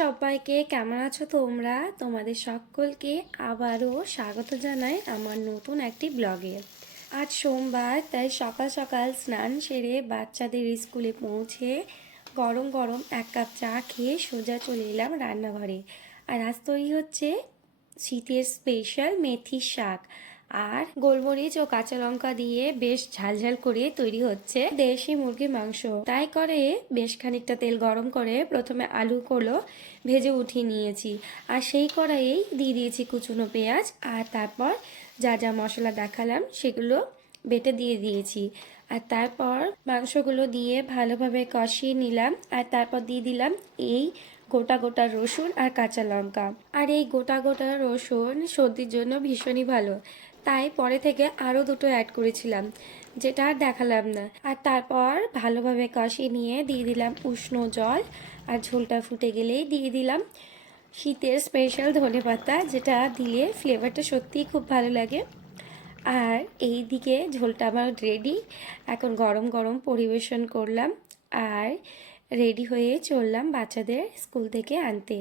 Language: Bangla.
সবাইকে, কেমন আছো তোমরা? তোমাদের সকলকে আবারও স্বাগত জানাই আমার নতুন একটি ব্লগে। আজ সোমবার, তাই সকাল সকাল স্নান সেরে বাচ্চাদের স্কুলে পৌঁছে গরম গরম এক কাপ চা খেয়ে সোজা চলে এলাম রান্নাঘরে। আর আজ তৈরি হচ্ছে শীতের স্পেশাল মেথি শাক, আর গোলমরিচ ও কাঁচা লঙ্কা দিয়ে বেশ ঝালঝাল করে তৈরি হচ্ছে দেশি মুরগির মাংস। তাই করে বেশ খানিকটা তেল গরম করে প্রথমে আলুগুলো ভেজে উঠিয়ে নিয়েছি, আর সেই কড়াইয়েই দিয়ে দিয়েছি কুচনো পেঁয়াজ, আর তারপর যা যা মশলা দেখালাম সেগুলো বেটে দিয়ে দিয়েছি। আর তারপর মাংসগুলো দিয়ে ভালোভাবে কষিয়ে নিলাম, আর তারপর দিয়ে দিলাম এই গোটা গোটা রসুন আর কাঁচা লঙ্কা। আর এই গোটা গোটা রসুন সর্দির জন্য ভীষণই ভালো, তাই পরে থেকে আরও দুটো অ্যাড করেছিলাম, যেটা আর দেখালাম না। আর তারপর ভালোভাবে কষিয়ে নিয়ে দিয়ে দিলাম উষ্ণ জল, আর ঝোলটা ফুটে গেলেই দিয়ে দিলাম শীতের স্পেশাল ধনেপাতা, যেটা দিলে ফ্লেভারটা সত্যিই খুব ভালো লাগে। আর এই দিকে ঝোলটা আমার রেডি, এখন গরম গরম পরিবেশন করলাম আর রেডি হয়ে চললাম বাচ্চাদের স্কুল থেকে আনতে।